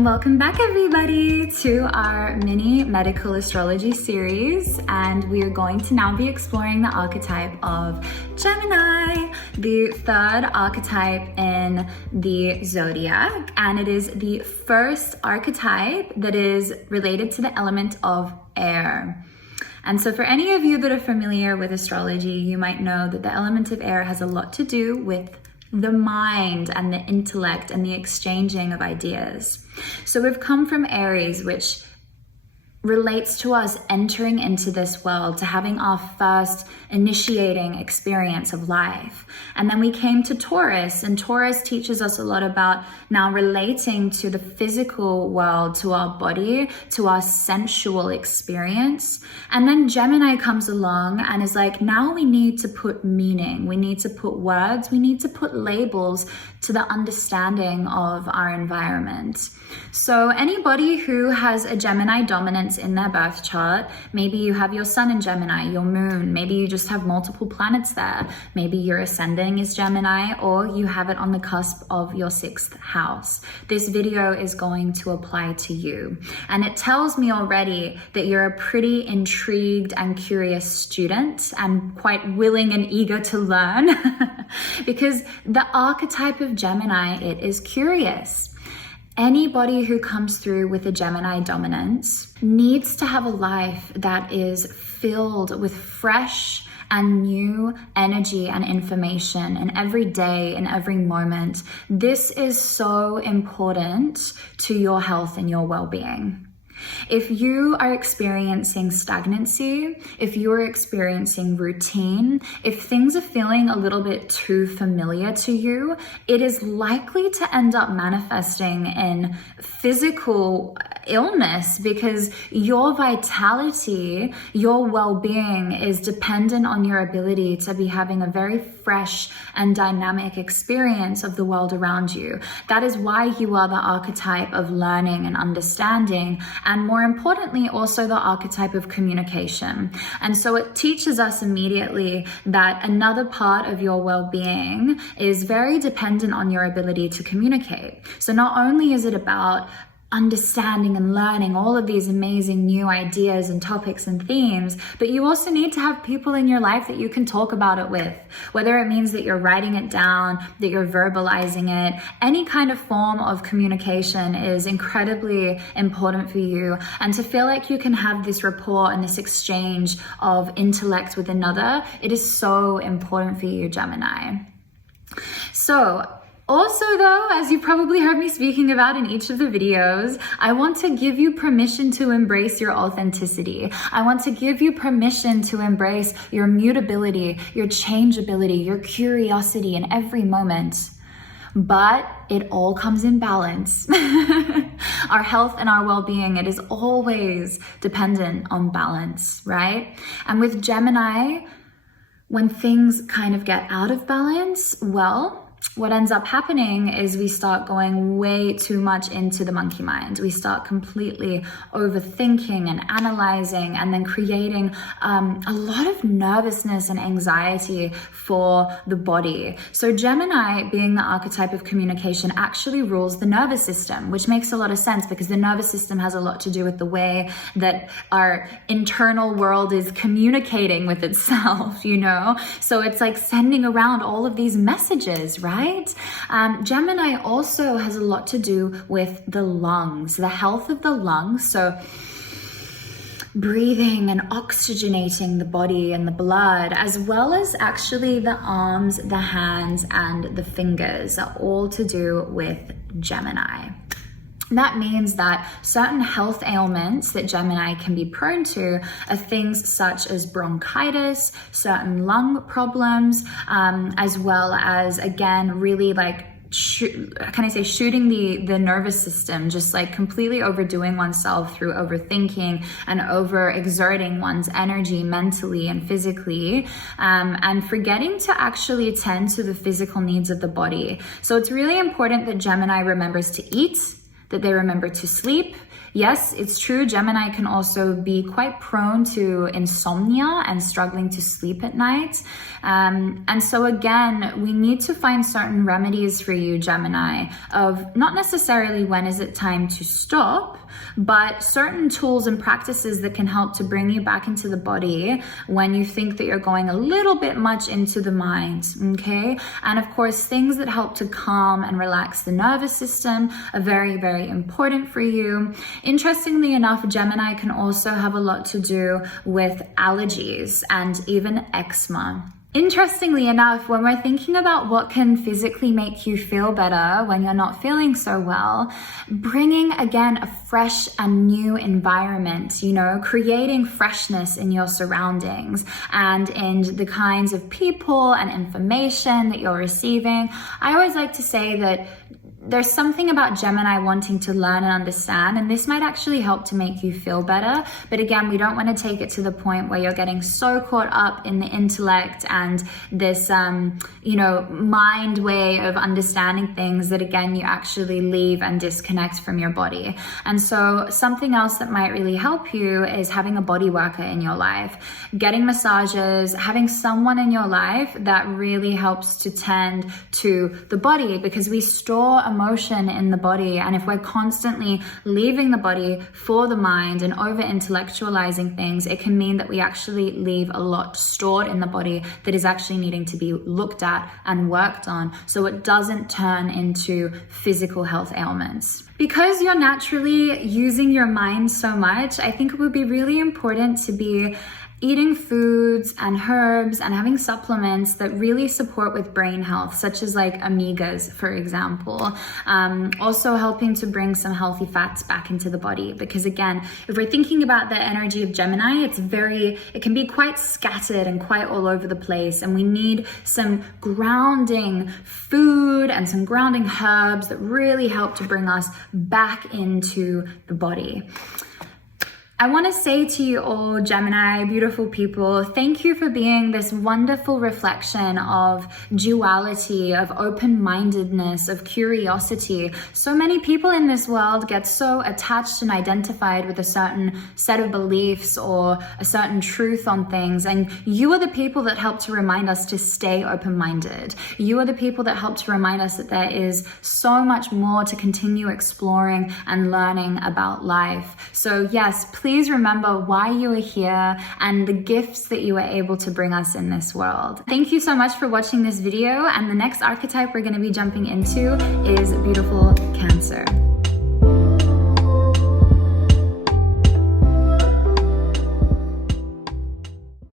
And welcome back everybody to our mini medical astrology series, and we are going to now be exploring the archetype of Gemini, the third archetype in the zodiac, and it is the first archetype that is related to the element of air. And so for any of you that are familiar with astrology, you might know that the element of air has a lot to do with the mind and the intellect and the exchanging of ideas. So we've come from Aries, which relates to us entering into this world, to having our first initiating experience of life. And then we came to Taurus, and Taurus teaches us a lot about now relating to the physical world, to our body, to our sensual experience. And then Gemini comes along and is like, now we need to put meaning, we need to put words, we need to put labels to the understanding of our environment. So anybody who has a Gemini dominance in their birth chart, maybe you have your sun in Gemini, your moon, maybe you just have multiple planets there, maybe your ascending is Gemini, or you have it on the cusp of your 6th house. This video is going to apply to you. And it tells me already that you're a pretty intrigued and curious student and quite willing and eager to learn because the archetype of Gemini, it is curious. Anybody who comes through with a Gemini dominance needs to have a life that is filled with fresh and new energy and information in every day, in every moment. This is so important to your health and your well-being. If you are experiencing stagnancy, if you're experiencing routine, if things are feeling a little bit too familiar to you, it is likely to end up manifesting in physical illness because your vitality, your well-being is dependent on your ability to be having a very fresh and dynamic experience of the world around you. That is why you are the archetype of learning and understanding, and more importantly, also the archetype of communication. And so it teaches us immediately that another part of your well-being is very dependent on your ability to communicate. So not only is it about understanding and learning all of these amazing new ideas and topics and themes, but you also need to have people in your life that you can talk about it with, whether it means that you're writing it down, that you're verbalizing it. Any kind of form of communication is incredibly important for you, and to feel like you can have this rapport and this exchange of intellect with another, it is so important for you, Gemini. So also though, as you probably heard me speaking about in each of the videos, I want to give you permission to embrace your authenticity. I want to give you permission to embrace your mutability, your changeability, your curiosity in every moment. But it all comes in balance. Our health and our well-being, it is always dependent on balance, right? And with Gemini, when things kind of get out of balance, well, what ends up happening is we start going way too much into the monkey mind. We start completely overthinking and analyzing, and then creating a lot of nervousness and anxiety for the body. So Gemini, being the archetype of communication, actually rules the nervous system, which makes a lot of sense because the nervous system has a lot to do with the way that our internal world is communicating with itself, you know? So it's like sending around all of these messages, right? Gemini also has a lot to do with the lungs, the health of the lungs. So breathing and oxygenating the body and the blood, as well as actually the arms, the hands, and the fingers are all to do with Gemini. That means that certain health ailments that Gemini can be prone to are things such as bronchitis, certain lung problems, as well as, again, really like shooting the nervous system, just like completely overdoing oneself through overthinking and overexerting one's energy mentally and physically, and forgetting to actually tend to the physical needs of the body. So it's really important that Gemini remembers to eat, that they remember to sleep, Yes, it's true, Gemini can also be quite prone to insomnia and struggling to sleep at night. And so again, we need to find certain remedies for you, Gemini, of not necessarily when is it time to stop, but certain tools and practices that can help to bring you back into the body when you think that you're going a little bit much into the mind, okay? And of course, things that help to calm and relax the nervous system are very, very important for you. Interestingly enough, Gemini can also have a lot to do with allergies and even eczema. Interestingly enough, when we're thinking about what can physically make you feel better when you're not feeling so well, bringing again a fresh and new environment, you know, creating freshness in your surroundings and in the kinds of people and information that you're receiving. I always like to say that there's something about Gemini wanting to learn and understand, and this might actually help to make you feel better. But again, we don't want to take it to the point where you're getting so caught up in the intellect and this, mind way of understanding things that again, you actually leave and disconnect from your body. And so something else that might really help you is having a body worker in your life, getting massages, having someone in your life that really helps to tend to the body, because we store emotion in the body, and if we're constantly leaving the body for the mind and over intellectualizing things, it can mean that we actually leave a lot stored in the body that is actually needing to be looked at and worked on so it doesn't turn into physical health ailments. Because you're naturally using your mind so much, I think it would be really important to be eating foods and herbs and having supplements that really support with brain health, such as like omegas, for example. Also helping to bring some healthy fats back into the body, because again, if we're thinking about the energy of Gemini, it can be quite scattered and quite all over the place, and we need some grounding food and some grounding herbs that really help to bring us back into the body. I want to say to you all, Gemini, beautiful people, thank you for being this wonderful reflection of duality, of open-mindedness, of curiosity. So many people in this world get so attached and identified with a certain set of beliefs or a certain truth on things, and you are the people that help to remind us to stay open-minded. You are the people that help to remind us that there is so much more to continue exploring and learning about life. So yes, please remember why you are here and the gifts that you are able to bring us in this world. Thank you so much for watching this video, and the next archetype we're going to be jumping into is beautiful Cancer.